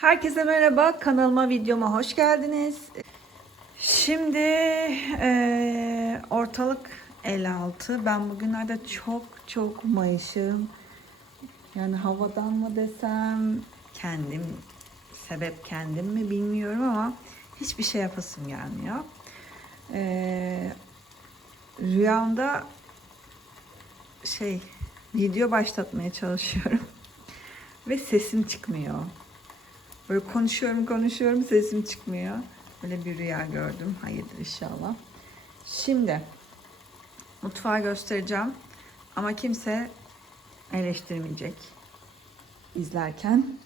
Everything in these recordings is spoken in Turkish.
Herkese merhaba, kanalıma, videoma hoş geldiniz. Şimdi eee, ortalık 56. Ben bugünlerde çok çok mayışım. Yani havadan mı desem, kendim, sebep kendim mi bilmiyorum ama hiçbir şey yapasım gelmiyor. Eee, rüyamda şey, video başlatmaya çalışıyorum. Ve sesim çıkmıyor. Böyle konuşuyorum konuşuyorum sesim çıkmıyor. Böyle bir rüya gördüm. Hayırdır inşallah. Şimdi mutfağı göstereceğim. Ama kimse eleştirmeyecek izlerken.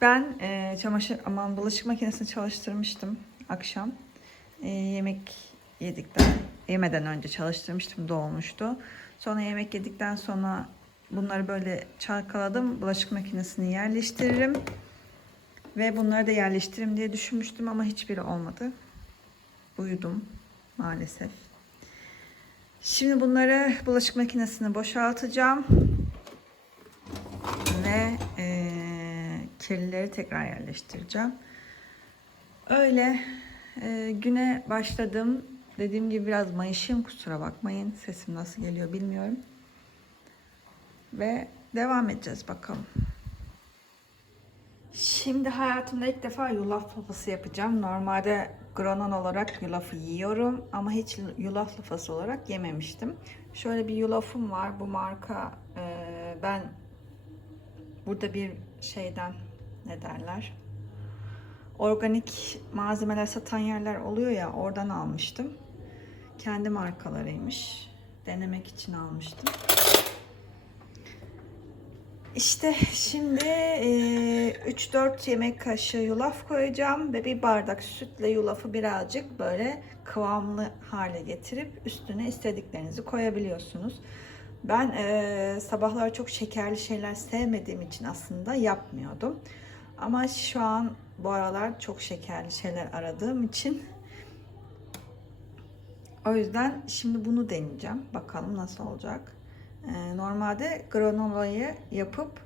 Ben e, çamaşır aman bulaşık makinesini çalıştırmıştım akşam. E, yemek yedikten yemeden önce çalıştırmıştım dolmuştu. Sonra yemek yedikten sonra bunları böyle çalkaladım. Bulaşık makinesini yerleştiririm. Ve bunları da yerleştiririm diye düşünmüştüm ama hiçbiri olmadı. Uyudum maalesef. Şimdi bunları bulaşık makinesine boşaltacağım. Ve eee kirlileri tekrar yerleştireceğim. Öyle eee, güne başladım. Dediğim gibi biraz mayışım kusura bakmayın. Sesim nasıl geliyor bilmiyorum. Ve devam edeceğiz bakalım. Şimdi hayatımda ilk defa yulaf lapası yapacağım. Normalde granon olarak yulafı yiyorum ama hiç yulaf lapası olarak yememiştim. Şöyle bir yulafım var. Bu marka e, ben burada bir şeyden ne derler? Organik malzemeler satan yerler oluyor ya oradan almıştım. Kendi markalarıymış. Denemek için almıştım. İşte şimdi e, 3-4 yemek kaşığı yulaf koyacağım ve bir bardak sütle yulafı birazcık böyle kıvamlı hale getirip üstüne istediklerinizi koyabiliyorsunuz. Ben e, sabahlar çok şekerli şeyler sevmediğim için aslında yapmıyordum. Ama şu an bu aralar çok şekerli şeyler aradığım için o yüzden şimdi bunu deneyeceğim. Bakalım nasıl olacak. Ee, Normalde granolayı yapıp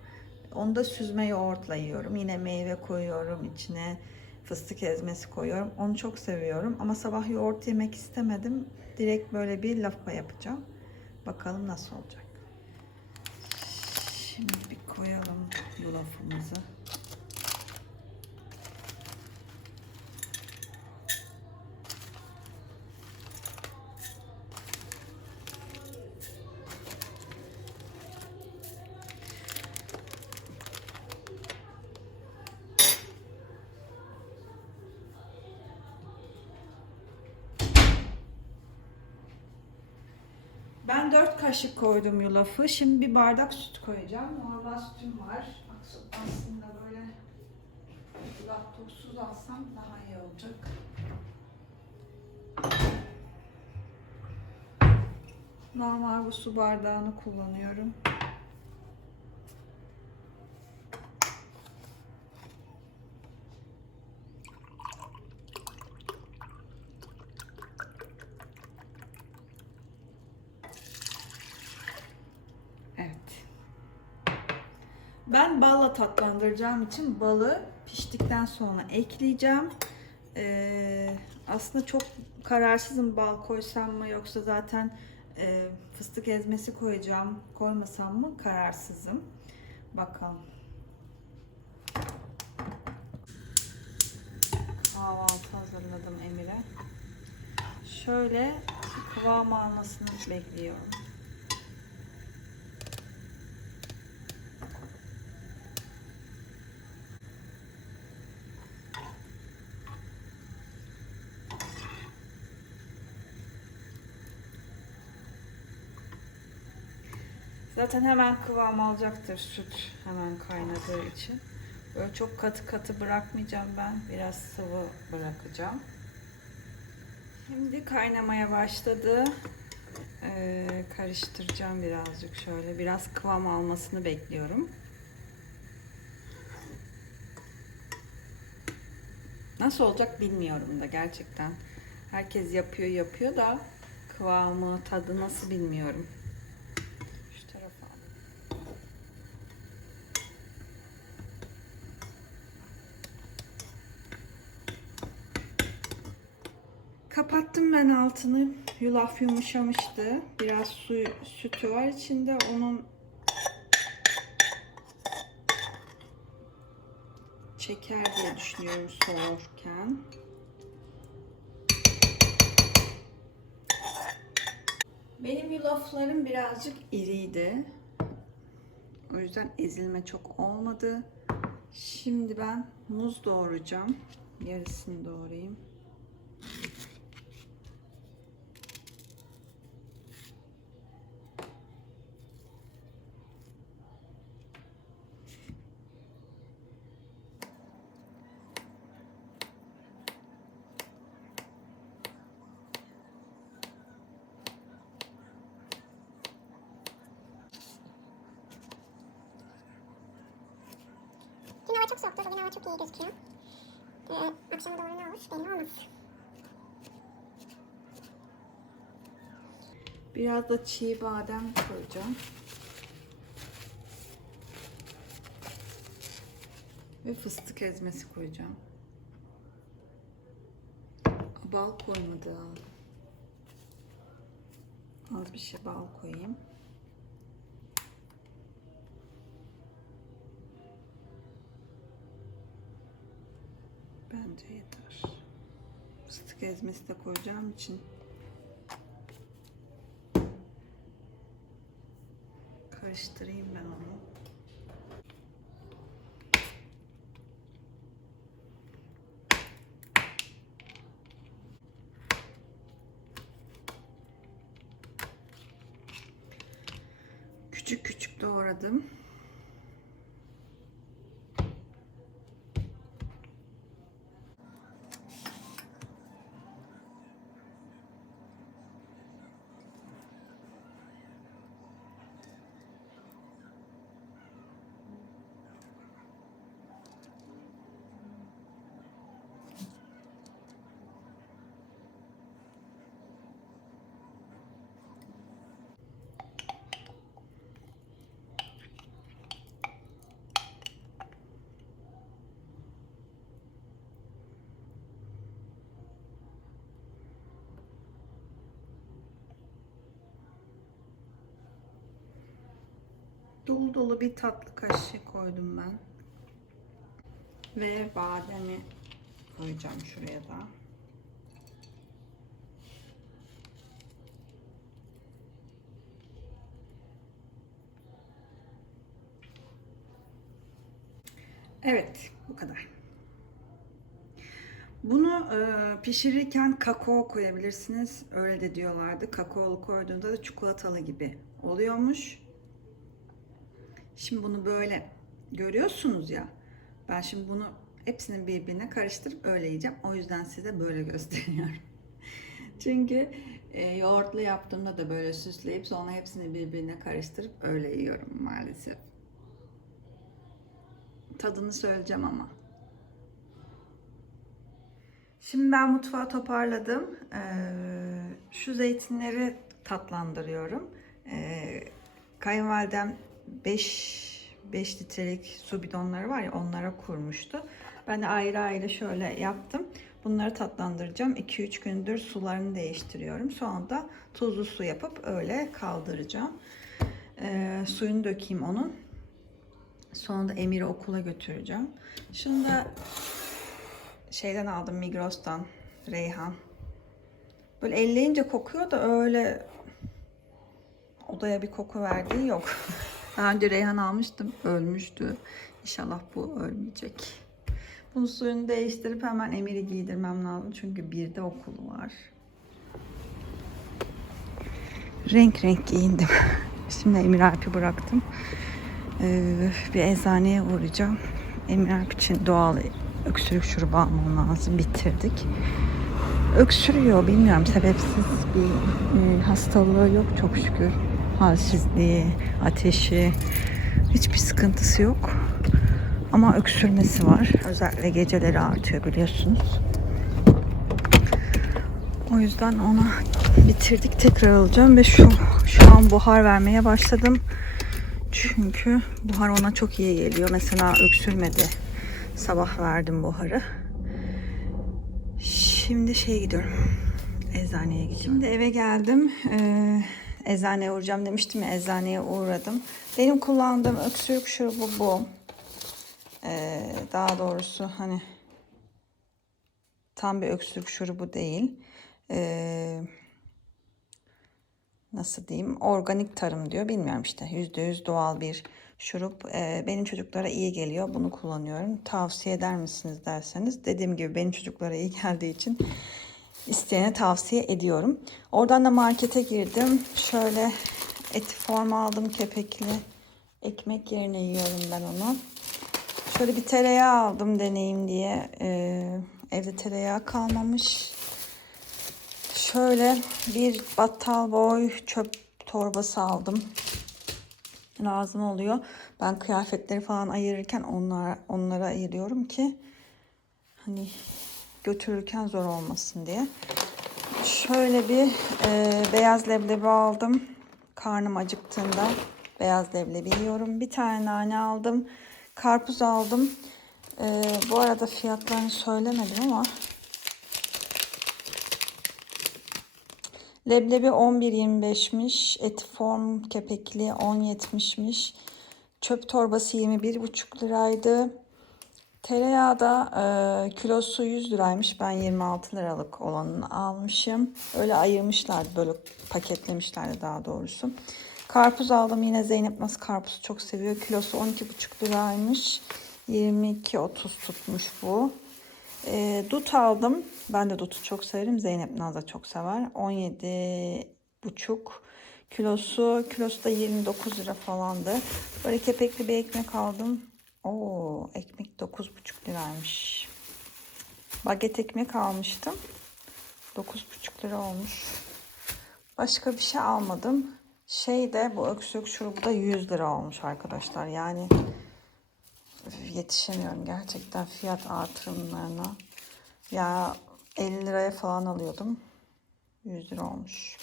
onu da süzme yoğurtla yiyorum. Yine meyve koyuyorum içine. Fıstık ezmesi koyuyorum. Onu çok seviyorum. Ama sabah yoğurt yemek istemedim. Direkt böyle bir lapa yapacağım. Bakalım nasıl olacak. Şimdi bir koyalım yulafımızı. Ben 4 kaşık koydum yulafı. Şimdi bir bardak süt koyacağım. Normal sütüm var. Aslında böyle laktozsuz alsam daha iyi olacak. Normal bu su bardağını kullanıyorum. Evet. Ben balla tatlandıracağım için balı piştikten sonra ekleyeceğim. Ee, aslında çok kararsızım bal koysam mı yoksa zaten e, fıstık ezmesi koyacağım. Koymasam mı kararsızım. Bakalım. Kahvaltı hazırladım Emir'e. Şöyle kıvam almasını bekliyorum. Zaten hemen kıvam alacaktır süt hemen kaynadığı için. Böyle çok katı katı bırakmayacağım ben. Biraz sıvı bırakacağım. Şimdi kaynamaya başladı. Ee, karıştıracağım birazcık şöyle. Biraz kıvam almasını bekliyorum. Nasıl olacak bilmiyorum da gerçekten. Herkes yapıyor yapıyor da kıvamı, tadı nasıl bilmiyorum. Kapattım ben altını. Yulaf yumuşamıştı. Biraz su, sütü var içinde. Onun çeker diye düşünüyorum soğurken. Benim yulaflarım birazcık iriydi. O yüzden ezilme çok olmadı. Şimdi ben muz doğrayacağım. Yarısını doğrayayım. Çok soğuktu. Bugün hava çok iyi gözüküyor. Ee, akşama doğru ne olur belli olmaz. Biraz da çiğ badem koyacağım. Ve fıstık ezmesi koyacağım. Bal koymadı. Az bir şey bal koyayım. Bence yeter. Fıstık ezmesi de koyacağım için karıştırayım ben onu. Küçük küçük doğradım. Dolu dolu bir tatlı kaşığı koydum ben. Ve bademi koyacağım şuraya da. Evet, bu kadar. Bunu e, pişirirken kakao koyabilirsiniz. Öyle de diyorlardı. Kakaolu koyduğunda da çikolatalı gibi oluyormuş. Şimdi bunu böyle görüyorsunuz ya. Ben şimdi bunu hepsini birbirine karıştırıp öyle yiyeceğim. O yüzden size böyle gösteriyorum. Çünkü e, yoğurtlu yaptığımda da böyle süsleyip sonra hepsini birbirine karıştırıp öyle yiyorum maalesef. Tadını söyleyeceğim ama. Şimdi ben mutfağı toparladım. Ee, şu zeytinleri tatlandırıyorum. Ee, kayınvalidem 5 5 litrelik su bidonları var ya onlara kurmuştu. Ben de ayrı ayrı şöyle yaptım. Bunları tatlandıracağım. 2-3 gündür sularını değiştiriyorum. Sonra da tuzlu su yapıp öyle kaldıracağım. Ee, suyunu dökeyim onun. Sonra da Emir'i okula götüreceğim. Şunu da şeyden aldım Migros'tan Reyhan. Böyle elleyince kokuyor da öyle odaya bir koku verdiği yok. Daha önce Reyhan almıştım. Ölmüştü. İnşallah bu ölmeyecek. Bunun suyunu değiştirip hemen Emir'i giydirmem lazım. Çünkü bir de okulu var. Renk renk giyindim. Şimdi Emir Alp'i bıraktım. Ee, bir eczaneye uğrayacağım. Emir Alp için doğal öksürük şurubu almam lazım. Bitirdik. Öksürüyor. Bilmiyorum sebepsiz bir e, hastalığı yok çok şükür. Halsizliği, ateşi hiçbir sıkıntısı yok. Ama öksürmesi var. Özellikle geceleri artıyor biliyorsunuz. O yüzden ona bitirdik tekrar alacağım ve şu şu an buhar vermeye başladım. Çünkü buhar ona çok iyi geliyor. Mesela öksürmedi. Sabah verdim buharı. Şimdi şey gidiyorum. eczaneye gideceğim. Şimdi eve geldim. Ee, eczaneye uğrayacağım demiştim ya eczaneye uğradım. Benim kullandığım öksürük şurubu bu. Ee, daha doğrusu hani tam bir öksürük şurubu değil. Ee, nasıl diyeyim organik tarım diyor bilmiyorum işte yüzde yüz doğal bir şurup Ee, benim çocuklara iyi geliyor bunu kullanıyorum tavsiye eder misiniz derseniz dediğim gibi benim çocuklara iyi geldiği için isteyene tavsiye ediyorum. Oradan da markete girdim. Şöyle eti forma aldım kepekli ekmek yerine yiyorum ben onu. Şöyle bir tereyağı aldım deneyim diye. Ee, evde tereyağı kalmamış. Şöyle bir battal boy çöp torbası aldım. Lazım oluyor. Ben kıyafetleri falan ayırırken onlar, onlara ayırıyorum ki hani götürürken zor olmasın diye. Şöyle bir e, beyaz leblebi aldım. Karnım acıktığında beyaz leblebi yiyorum. Bir tane nane aldım. Karpuz aldım. E, bu arada fiyatlarını söylemedim ama Leblebi 11.25'miş. Et form kepekli 10.70'miş. Çöp torbası 21,5 liraydı. Tereyağı da e, kilosu 100 liraymış. Ben 26 liralık olanını almışım. Öyle ayırmışlardı. Böyle paketlemişlerdi daha doğrusu. Karpuz aldım. Yine Zeynep nasıl karpuzu çok seviyor. Kilosu 12,5 liraymış. 22.30 tutmuş bu. E, dut aldım. Ben de dutu çok severim. Zeynep Naz da çok sever. 17 buçuk kilosu. Kilosu da 29 lira falandı. Böyle kepekli bir ekmek aldım. Oo, ekmek 9,5 liraymış. Baget ekmek almıştım. 9,5 lira olmuş. Başka bir şey almadım. Şey de bu öksürük şurubu da 100 lira olmuş arkadaşlar. Yani yetişemiyorum gerçekten fiyat artırımlarına. Ya 50 liraya falan alıyordum. 100 lira olmuş.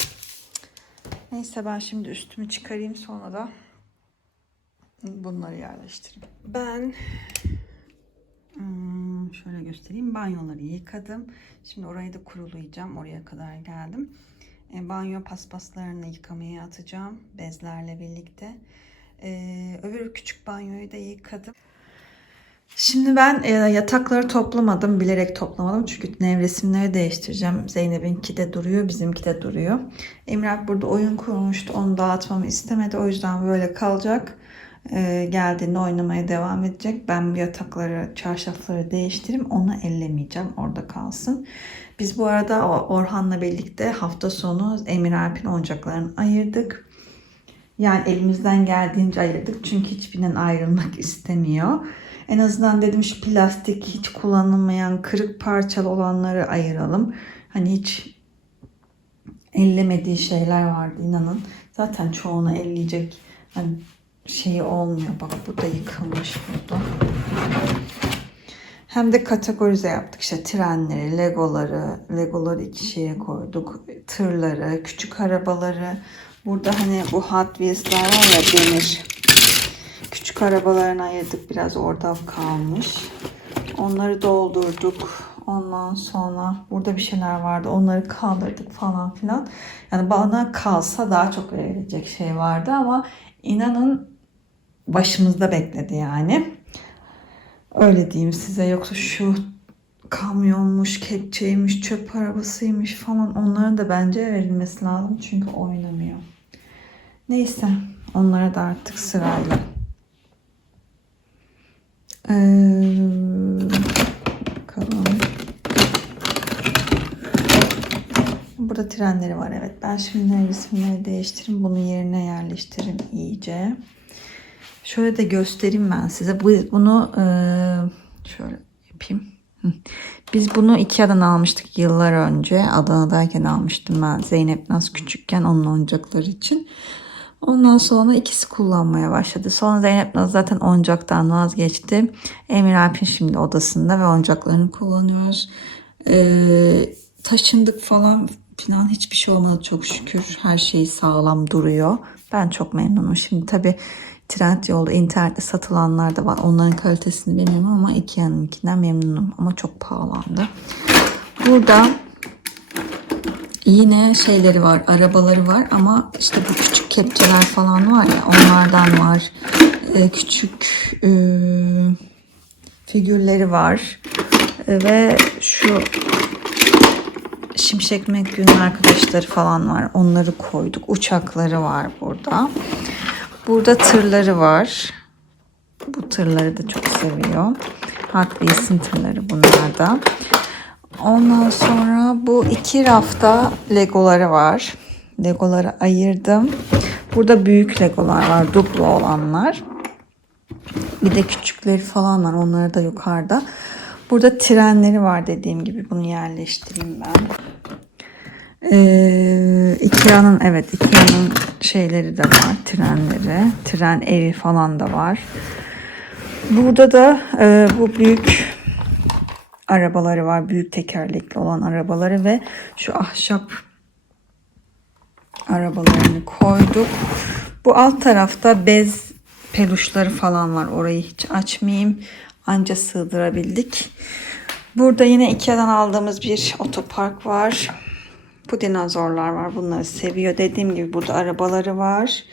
Neyse ben şimdi üstümü çıkarayım sonra da bunları yerleştireyim. Ben hmm, şöyle göstereyim. Banyoları yıkadım. Şimdi orayı da kurulayacağım. Oraya kadar geldim. E, banyo paspaslarını yıkamaya atacağım. Bezlerle birlikte. E, öbür küçük banyoyu da yıkadım. Şimdi ben e, yatakları toplamadım. Bilerek toplamadım. Çünkü nevresimleri değiştireceğim. Zeynep'inki de duruyor. Bizimki de duruyor. Emrah burada oyun kurmuştu. Onu dağıtmamı istemedi. O yüzden böyle kalacak. E, geldiğinde oynamaya devam edecek. Ben yatakları, çarşafları değiştireyim. Onu ellemeyeceğim. Orada kalsın. Biz bu arada Orhan'la birlikte hafta sonu Emir Alp'in oyuncaklarını ayırdık. Yani elimizden geldiğince ayırdık. Çünkü hiçbirinden ayrılmak istemiyor. En azından dedim şu plastik hiç kullanılmayan kırık parçalı olanları ayıralım. Hani hiç ellemediği şeyler vardı inanın. Zaten çoğunu elleyecek hani şeyi olmuyor. Bak bu da yıkılmış burada. Hem de kategorize yaptık işte trenleri, legoları, legoları iki şeye koyduk. Tırları, küçük arabaları. Burada hani bu Hot Wheels'ler var ya demir. Küçük arabalarını ayırdık. Biraz orada kalmış. Onları doldurduk. Ondan sonra burada bir şeyler vardı. Onları kaldırdık falan filan. Yani bana kalsa daha çok verilecek şey vardı ama inanın başımızda bekledi yani. Öyle diyeyim size. Yoksa şu kamyonmuş, kepçeymiş, çöp arabasıymış falan onların da bence verilmesi lazım. Çünkü oynamıyor. Neyse. Onlara da artık sırayla. Ee, bakalım. Burada trenleri var evet. Ben şimdi resimleri değiştireyim. Bunu yerine yerleştireyim iyice. Şöyle de göstereyim ben size. Bu, bunu e, şöyle yapayım. Biz bunu Ikea'dan almıştık yıllar önce. Adana'dayken almıştım ben. Zeynep Naz küçükken onun oyuncakları için. Ondan sonra ikisi kullanmaya başladı. Sonra Zeynep Naz zaten oyuncaktan vazgeçti. Emir Alp'in şimdi odasında ve oyuncaklarını kullanıyoruz. Ee, taşındık falan filan hiçbir şey olmadı çok şükür. Her şey sağlam duruyor. Ben çok memnunum. Şimdi tabii trend yolda internette satılanlar da var. Onların kalitesini bilmiyorum ama Ikea'nınkinden memnunum. Ama çok pahalandı. Burada Yine şeyleri var, arabaları var ama işte bu küçük kepçeler falan var ya onlardan var. Ee, küçük e, figürleri var. Ee, ve şu Şimşek McQueen arkadaşları falan var. Onları koyduk. Uçakları var burada. Burada tırları var. Bu tırları da çok seviyor. Hot Wheels'in tırları bunlar da. Ondan sonra bu iki rafta legoları var. Legoları ayırdım. Burada büyük legolar var. Duplo olanlar. Bir de küçükleri falan var. Onları da yukarıda. Burada trenleri var dediğim gibi. Bunu yerleştireyim ben. Ee, Ikea'nın evet Ikea'nın şeyleri de var. Trenleri. Tren evi falan da var. Burada da e, bu büyük arabaları var. Büyük tekerlekli olan arabaları ve şu ahşap arabalarını koyduk. Bu alt tarafta bez peluşları falan var. Orayı hiç açmayayım. Anca sığdırabildik. Burada yine Ikea'dan aldığımız bir otopark var. Bu dinozorlar var. Bunları seviyor. Dediğim gibi burada arabaları var.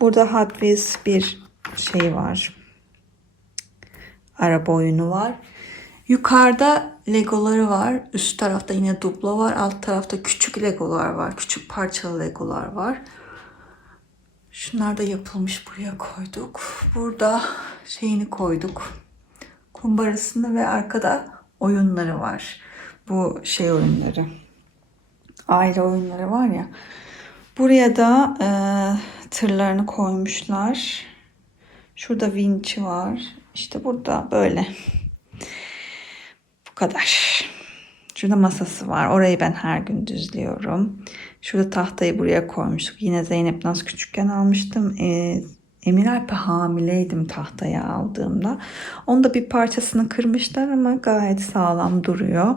Burada Hot Wheels bir şey var. Araba oyunu var. Yukarıda legoları var. Üst tarafta yine duplo var. Alt tarafta küçük legolar var. Küçük parçalı legolar var. Şunlar da yapılmış buraya koyduk. Burada şeyini koyduk. Kumbarasını ve arkada oyunları var. Bu şey oyunları. Aile oyunları var ya. Buraya da e, tırlarını koymuşlar. Şurada vinçi var. İşte burada böyle. Bu kadar. Şurada masası var. Orayı ben her gün düzlüyorum. Şurada tahtayı buraya koymuştuk. Yine Zeynep Naz küçükken almıştım. Ee, Emir Alp'e hamileydim tahtaya aldığımda. Onda bir parçasını kırmışlar ama gayet sağlam duruyor.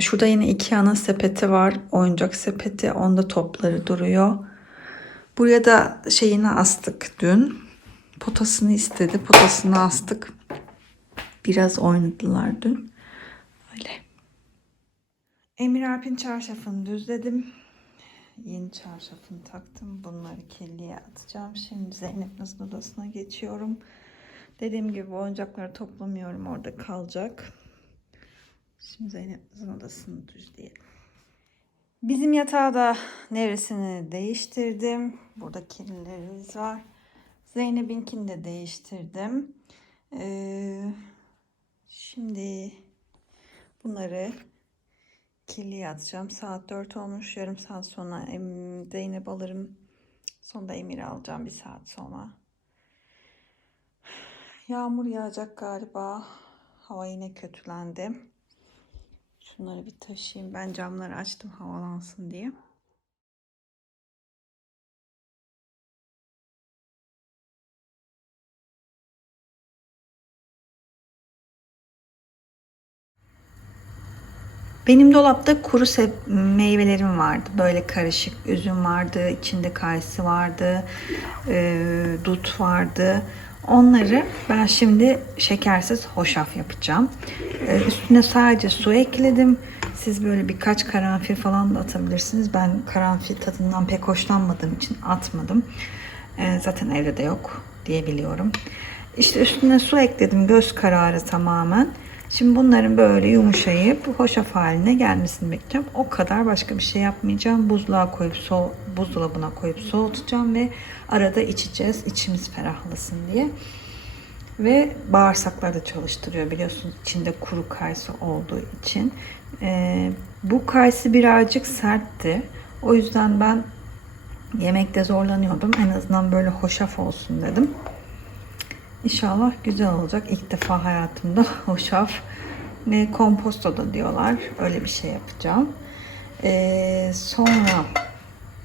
Şurada yine Ikea'nın sepeti var. Oyuncak sepeti. Onda topları duruyor. Buraya da şeyini astık dün. Potasını istedi. Potasını astık. Biraz oynadılar dün. Öyle. Emir Alp'in çarşafını düzledim. Yeni çarşafını taktım. Bunları kirliye atacağım. Şimdi Zeynep Naz'ın odasına geçiyorum. Dediğim gibi oyuncakları toplamıyorum. Orada kalacak. Şimdi Zeynep Naz'ın odasını düzleyelim. Bizim yatağı da nevresini değiştirdim. Burada kirlilerimiz var. Zeynep'inkini de değiştirdim. Ee, şimdi bunları kirliye atacağım. Saat 4 olmuş. Yarım saat sonra Zeynep alırım. Sonra da Emir alacağım bir saat sonra. Yağmur yağacak galiba. Hava yine kötülendi. Şunları bir taşıyayım. Ben camları açtım havalansın diye. Benim dolapta kuru meyvelerim vardı. Böyle karışık üzüm vardı, içinde kayısı vardı, e, dut vardı. Onları ben şimdi şekersiz hoşaf yapacağım. E, üstüne sadece su ekledim. Siz böyle birkaç karanfil falan da atabilirsiniz. Ben karanfil tadından pek hoşlanmadığım için atmadım. E, zaten evde de yok diye biliyorum. İşte üstüne su ekledim göz kararı tamamen. Şimdi bunların böyle yumuşayıp hoşaf haline gelmesini bekleyeceğim. O kadar başka bir şey yapmayacağım. Buzluğa koyup so buzdolabına koyup soğutacağım ve arada içeceğiz. içimiz ferahlasın diye. Ve bağırsakları da çalıştırıyor biliyorsunuz içinde kuru kayısı olduğu için. Ee, bu kayısı birazcık sertti. O yüzden ben yemekte zorlanıyordum. En azından böyle hoşaf olsun dedim. İnşallah güzel olacak. İlk defa hayatımda hoşaf ne komposto da diyorlar. Öyle bir şey yapacağım. Ee, sonra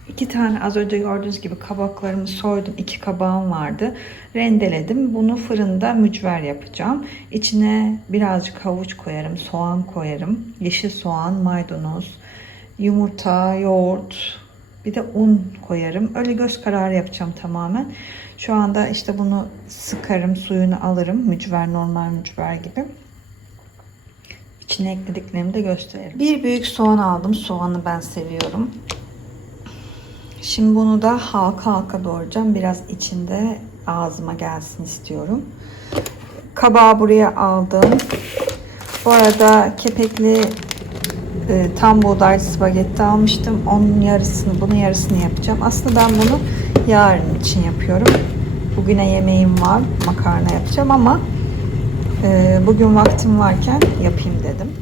iki tane az önce gördüğünüz gibi kabaklarımı soydum. İki kabağım vardı. Rendeledim. Bunu fırında mücver yapacağım. İçine birazcık havuç koyarım. Soğan koyarım. Yeşil soğan, maydanoz, yumurta, yoğurt, bir de un koyarım. Öyle göz kararı yapacağım tamamen. Şu anda işte bunu sıkarım, suyunu alırım. Mücver, normal mücver gibi. İçine eklediklerimi de gösterelim. Bir büyük soğan aldım. Soğanı ben seviyorum. Şimdi bunu da halka halka doğrayacağım. Biraz içinde ağzıma gelsin istiyorum. Kabağı buraya aldım. Bu arada kepekli e, tam buğdaylı spagetti almıştım. Onun yarısını, bunun yarısını yapacağım. Aslında ben bunu yarın için yapıyorum. Bugüne yemeğim var. Makarna yapacağım ama e, bugün vaktim varken yapayım dedim.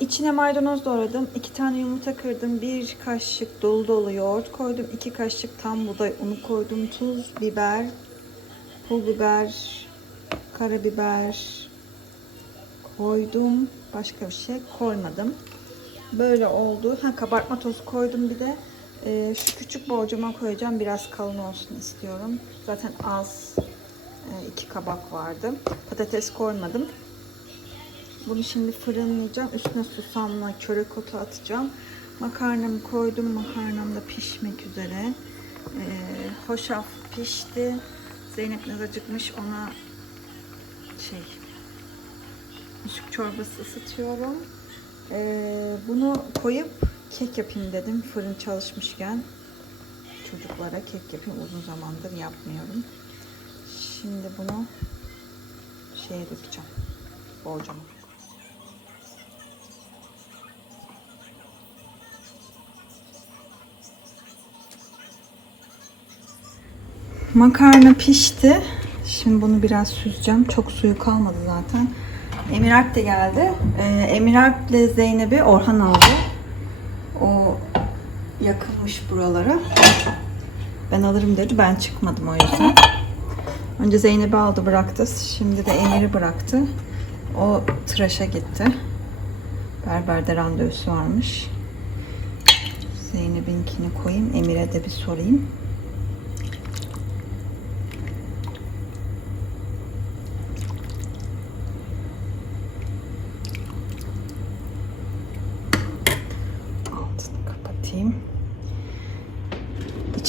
İçine maydanoz doğradım. iki tane yumurta kırdım. Bir kaşık dolu dolu yoğurt koydum. iki kaşık tam buğday unu koydum. Tuz, biber, pul biber, karabiber koydum. Başka bir şey koymadım. Böyle oldu. Ha kabartma tozu koydum bir de. Ee, şu küçük borcama koyacağım. Biraz kalın olsun istiyorum. Zaten az e, iki kabak vardı. Patates koymadım. Bunu şimdi fırınlayacağım. Üstüne susamla çörek otu atacağım. Makarnamı koydum. Makarnam da pişmek üzere. Ee, hoşaf pişti. Zeynep biraz acıkmış. Ona şey Müsük çorbası ısıtıyorum. Ee, bunu koyup kek yapayım dedim. Fırın çalışmışken çocuklara kek yapayım. Uzun zamandır yapmıyorum. Şimdi bunu şeye dökeceğim. Borcama. Makarna pişti. Şimdi bunu biraz süzeceğim. Çok suyu kalmadı zaten. Emir Alp de geldi. Ee, Emir Alp ile Zeynep'i Orhan aldı. O yakınmış buralara. Ben alırım dedi. Ben çıkmadım o yüzden. Önce Zeynep'i aldı bıraktı. Şimdi de Emir'i bıraktı. O tıraşa gitti. Berberde randevusu varmış. Zeynep'inkini koyayım. Emir'e de bir sorayım. Altını kapatayım.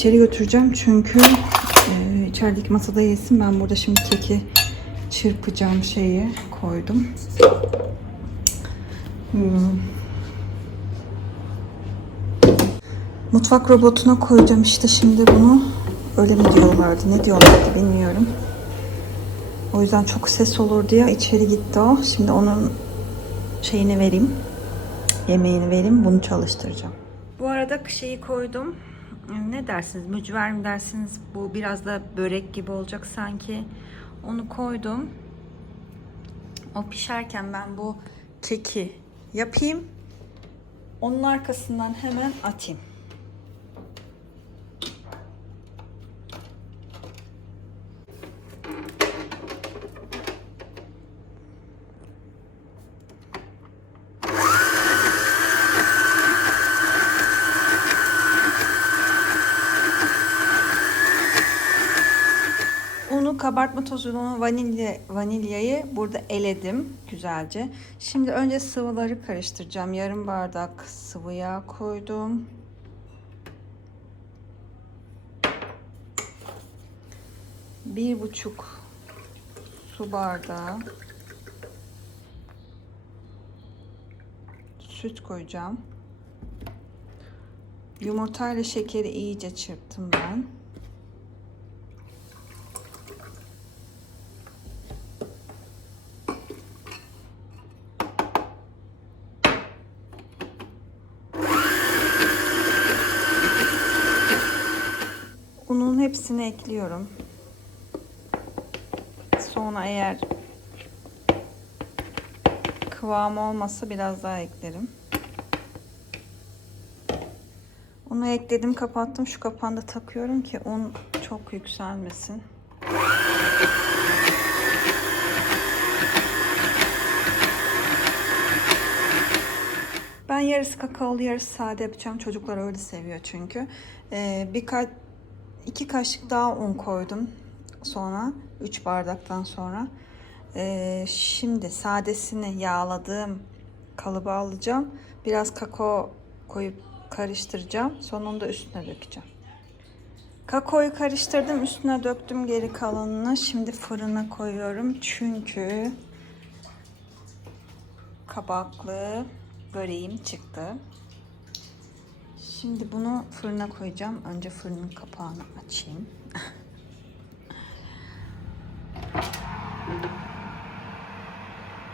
İçeri götüreceğim çünkü e, içerideki masada yesin. Ben burada şimdi keki çırpacağım şeyi koydum. Hmm. Mutfak robotuna koyacağım işte şimdi bunu. Öyle mi diyorlardı, ne diyorlardı bilmiyorum. O yüzden çok ses olur diye içeri gitti o. Şimdi onun şeyini vereyim yemeğini vereyim bunu çalıştıracağım. Bu arada şeyi koydum. Ne dersiniz? Mücver mi dersiniz? Bu biraz da börek gibi olacak sanki. Onu koydum. O pişerken ben bu keki yapayım. Onun arkasından hemen atayım. Kabartma tozunu, vanilya, vanilyayı burada eledim güzelce. Şimdi önce sıvıları karıştıracağım. Yarım bardak sıvı yağ koydum. Bir buçuk su bardağı süt koyacağım. Yumurtayla şekeri iyice çırptım ben. Hepsini ekliyorum. Sonra eğer kıvam olmasa biraz daha eklerim. Unu ekledim, kapattım. Şu kapağını da takıyorum ki un çok yükselmesin. Ben yarısı kakaolu, yarısı sade yapacağım. Çocuklar öyle seviyor çünkü. Ee, birkaç iki kaşık daha un koydum sonra 3 bardaktan sonra. Ee, şimdi sadesini yağladığım kalıba alacağım. Biraz kakao koyup karıştıracağım. Sonunda üstüne dökeceğim. Kakaoyu karıştırdım, üstüne döktüm geri kalanını. Şimdi fırına koyuyorum çünkü kabaklı böreğim çıktı. Şimdi bunu fırına koyacağım. Önce fırının kapağını açayım.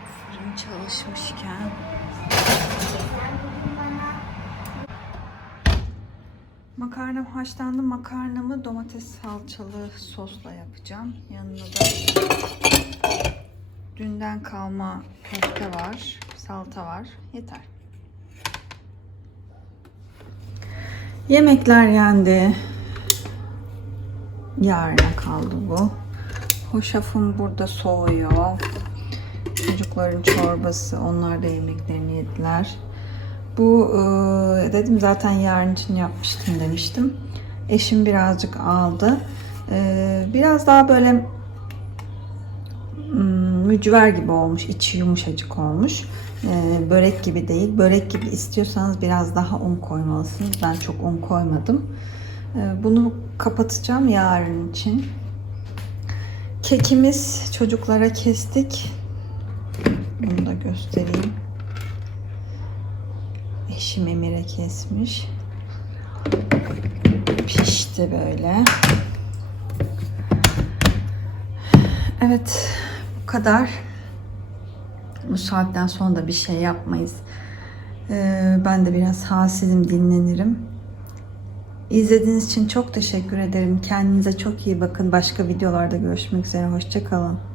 Fırın çalışmışken Makarnam haşlandı. Makarnamı domates salçalı sosla yapacağım. Yanına da dünden kalma köfte var, salata var. Yeter. Yemekler yendi. Yarına kaldı bu. Hoşafım burada soğuyor. Çocukların çorbası, onlar da yemeklerini yediler. Bu e, dedim zaten yarın için yapmıştım demiştim. Eşim birazcık aldı. E, biraz daha böyle hmm, mücver gibi olmuş. içi yumuşacık olmuş. E, börek gibi değil. Börek gibi istiyorsanız biraz daha un koymalısınız. Ben çok un koymadım. E, bunu kapatacağım yarın için. Kekimiz çocuklara kestik. Bunu da göstereyim. Eşim Emir'e kesmiş. Pişti böyle. Evet bu kadar. Bu saatten sonra da bir şey yapmayız. Ee, ben de biraz halsizim dinlenirim. İzlediğiniz için çok teşekkür ederim. Kendinize çok iyi bakın. Başka videolarda görüşmek üzere. Hoşçakalın.